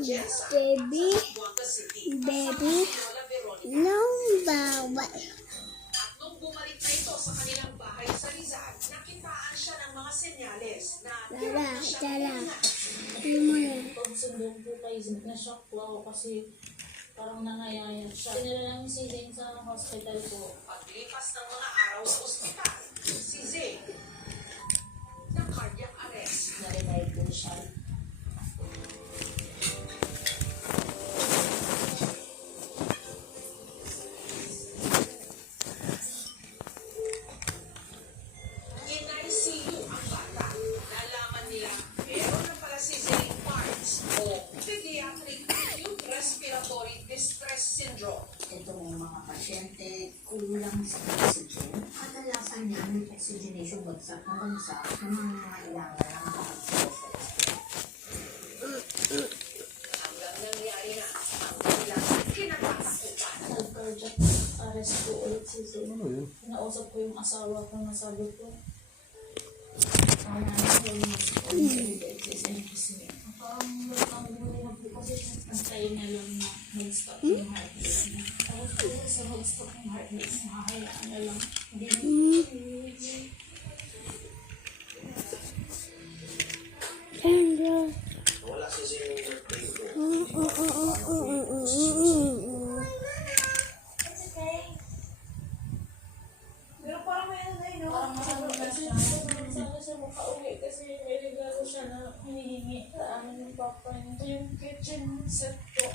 baby, no bawal. At nung bumalik na ito sa kanilang bahay sa Rizal, nakitaan siya ng mga senyales na Tara. Pagsundo po kay na-shock po ako kasi parang nangayayat siya. Tinala namin si Zane sa hospital po. Paglipas ng mga araw sa ospital, si Zane na cardiac arrest. Na-revive po siya. In-ICU ang bata. Nalaman nila, meron na pala si Zane Parts o Pediatric Acute Respiratory Distress Syndrome. Ito may mga pasyente kulang sa oxygen. Kadalasan niya may oxygenation bagsak ng mga ilangan ng pag-oxygen. Hanggang nangyari na ang kanilang kinatatakutan. Nag-cardiac arrest po ulit si Zane. Nausap ko yung asawa ko, nasabi ko. Ang muli na po kasi antayin na lang na mag-stop yung heartbeat niya. Tapos po sa mag-stop yung heartbeat niya, hahayaan na lang. Wala si Zane yung birthday ko. Parang marami na siya. Sana siya makauwi kasi may regalo siya na hinihingi sa amin ng papa niya. Ito yung kitchen set ko.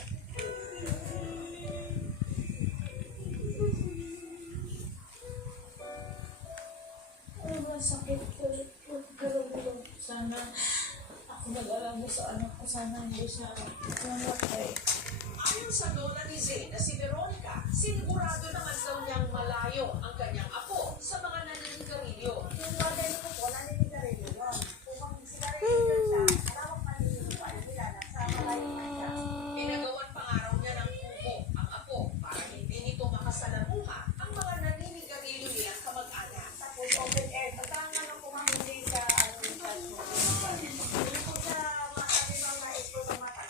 Ano ba sakit ko? Gulong-gulong. Sana ako nag-alaga sa anak ko. Sana hindi siya mamatay. Ayon sa lola ni Zane na si Veronica, sinigurado naman daw niyang malayo ang kanyang apo sa mga naninigarilyo. Yung model ko po, naninigarilyo yun. Kung sigarilyo siya, maramang paninigarilyo nila na sa malayo na siya. Pinagawan pangaraw niya ng kubo ang apo para hindi nito makasalamuha ang mga naninigarilyo niyang kamag-anak. Tapos open air, pagka nga nang kumahindi sa hindi po siya masabi bang na-expose ang mata.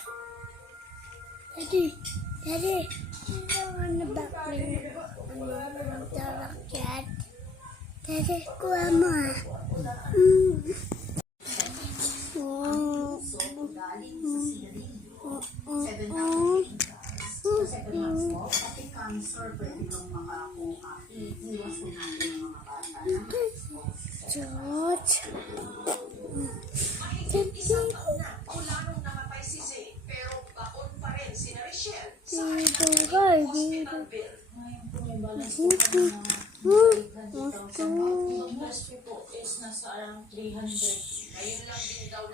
Daddy, ano ba magtarakyat? Daddy, kuha mo Galing sa sigarilyo. 7 months po, pati cancer pwede kang makakuha. Iiwas ko natin ng mga bata na George. Mahigit isang taon na mula nung namatay si Zane, pero baon pa rin si Richelle sa kanyang hospital bill. Ngayon po may balance po kami na 20,000. Yung last po is nasa around 300. Ngayon lang din daw